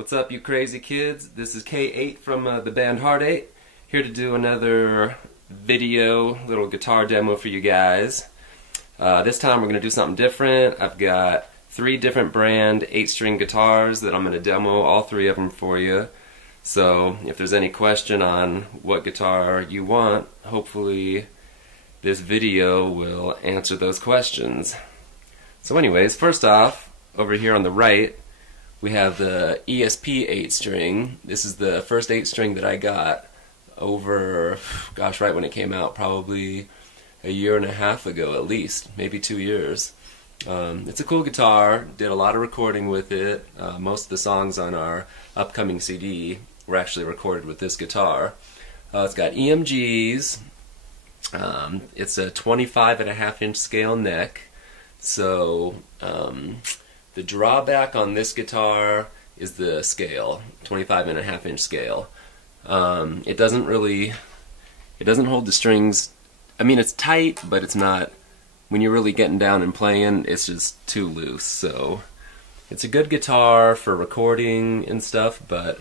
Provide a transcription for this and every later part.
What's up, you crazy kids? This is K8 from the band Heart 8, here to do another video, little guitar demo for you guys. This time we're going to do something different. I've got 3 different brand 8-string guitars that I'm going to demo, all 3 of them for you. So if there's any question on what guitar you want, hopefully this video will answer those questions. So anyways, first off, over here on the right, we have the ESP 8-string. This is the first 8-string that I got over, gosh, right when it came out, probably a year and a half ago at least, maybe 2 years. It's a cool guitar, did a lot of recording with it. Most of the songs on our upcoming CD were actually recorded with this guitar. It's got EMGs. It's a 25.5-inch scale neck. So the drawback on this guitar is the scale, 25.5-inch scale. It doesn't hold the strings. I mean, it's tight, but it's not, when you're really getting down and playing, it's just too loose. So it's a good guitar for recording and stuff, but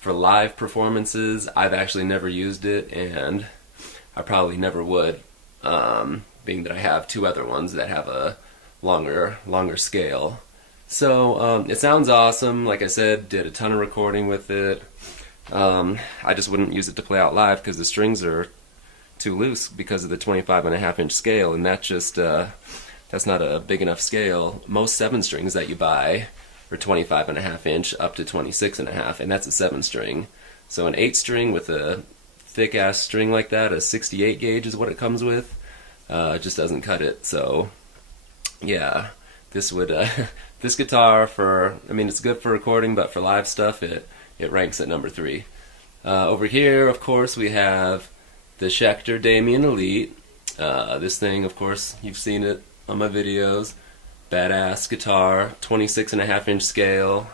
for live performances, I've actually never used it, and I probably never would, being that I have 2 other ones that have a longer scale. So it sounds awesome. Like I said, did a ton of recording with it. I just wouldn't use it to play out live because the strings are too loose because of the 25.5-inch scale, and that just that's not a big enough scale. Most 7-strings that you buy are 25.5-inch up to 26.5, and that's a 7-string. So an 8-string with a thick ass string like that, a 68 gauge is what it comes with, just doesn't cut it. So yeah, this would this guitar, for, I mean, it's good for recording, but for live stuff it ranks at number 3. Over here, of course, we have the Schecter Damien Elite. This thing, of course, you've seen it on my videos. Badass guitar, 26.5-inch scale.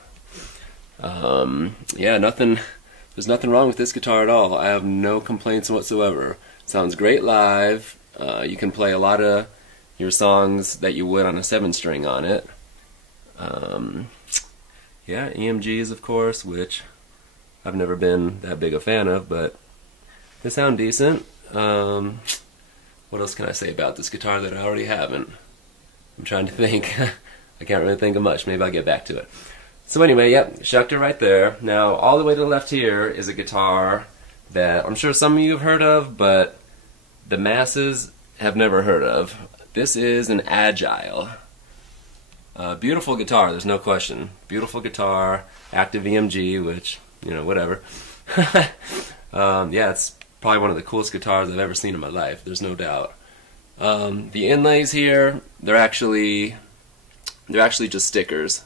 Yeah, there's nothing wrong with this guitar at all. I have no complaints whatsoever. Sounds great live. You can play a lot of your songs that you would on a 7-string on it. Yeah, EMGs, of course, which I've never been that big a fan of, but they sound decent. What else can I say about this guitar that I already haven't? I'm trying to think. I can't really think of much. Maybe I'll get back to it. So anyway, yep, Schecter right there. Now, all the way to the left here is a guitar that I'm sure some of you have heard of, but the masses have never heard of. This is an Agile. Beautiful guitar, there's no question. Beautiful guitar, active EMG, which, you know, whatever. Yeah, it's probably one of the coolest guitars I've ever seen in my life, there's no doubt. The inlays here, they're actually just stickers.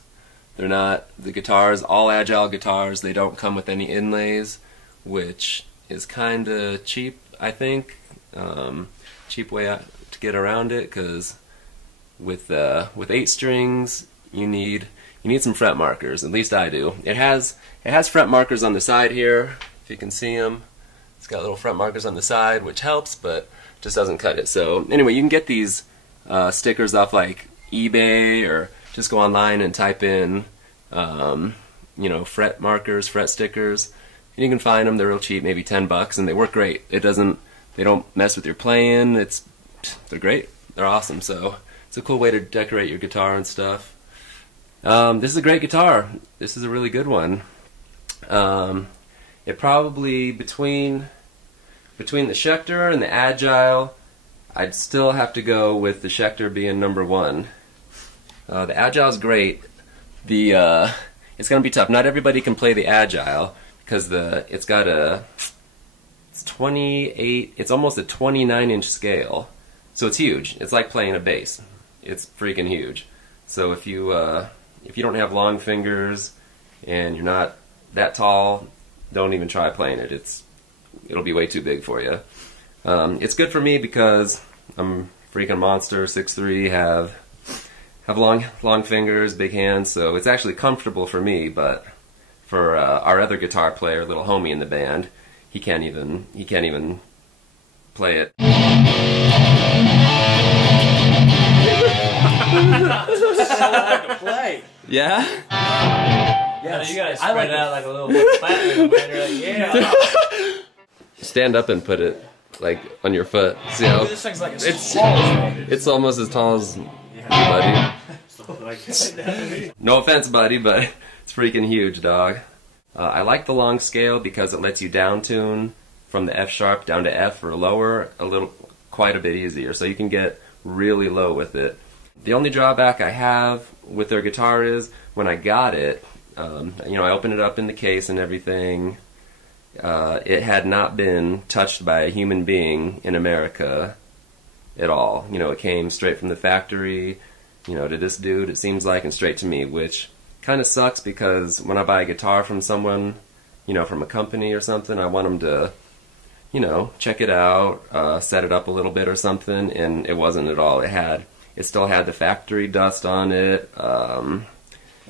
They're not the guitars. All Agile guitars, they don't come with any inlays, which is kind of cheap, I think. Cheap way to get around it, because with 8 strings, you need some fret markers. At least I do. It has fret markers on the side here, if you can see them. It's got little fret markers on the side, which helps, but just doesn't cut it. So anyway, you can get these stickers off like eBay, or just go online and type in you know, fret markers, fret stickers, and you can find them. They're real cheap, maybe $10, and they work great. They don't mess with your playing. They're great. They're awesome. So it's a cool way to decorate your guitar and stuff. This is a great guitar. This is a really good one. It probably, between the Schecter and the Agile, I'd still have to go with the Schecter being number 1. The Agile's great. It's gonna be tough. Not everybody can play the Agile because it's almost a 29-inch scale, so it's huge. It's like playing a bass. It's freaking huge. So if you don't have long fingers and you're not that tall, don't even try playing it. It'll be way too big for you. It's good for me because I'm a freaking monster, 6'3", have long fingers, big hands, so it's actually comfortable for me. But for our other guitar player, little homie in the band, he can't even play it. I like to play. Yeah? Yeah, you gotta spread it out like a little flat, man. You're like, yeah. Stand up and put it like on your foot. See how This thing's like it's almost as tall as you, buddy. No offense, buddy, but it's freaking huge, dog. I like the long scale because it lets you down tune from the F sharp down to F or lower quite a bit easier, so you can get really low with it. The only drawback I have with their guitar is when I got it, you know, I opened it up in the case and everything. It had not been touched by a human being in America at all. You know, it came straight from the factory, you know, to this dude, it seems like, and straight to me, which kind of sucks because when I buy a guitar from someone, you know, from a company or something, I want them to, you know, check it out, set it up a little bit or something, and it wasn't at all. It still had the factory dust on it. The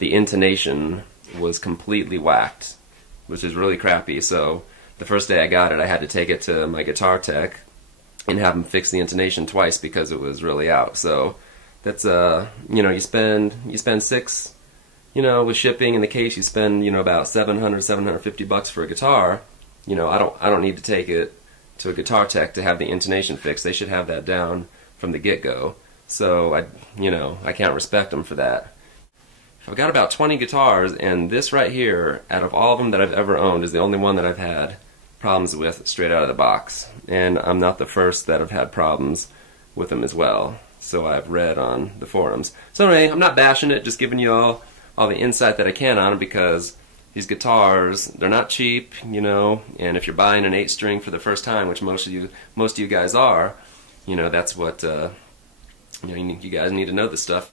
intonation was completely whacked, which is really crappy. So the first day I got it, I had to take it to my guitar tech and have him fix the intonation twice because it was really out. So that's you know, you spend $6, you know, with shipping in the case, you spend, you know, about $750 for a guitar. You know, I don't need to take it to a guitar tech to have the intonation fixed. They should have that down from the get-go. So I can't respect them for that. I've got about 20 guitars, and this right here, out of all of them that I've ever owned, is the only one that I've had problems with straight out of the box. And I'm not the first that have had problems with them as well. So I've read on the forums. So anyway, I'm not bashing it, just giving you all the insight that I can on it, because these guitars, they're not cheap, you know, and if you're buying an 8-string for the first time, which most of you guys are, you know, that's what, you know, you guys need to know this stuff.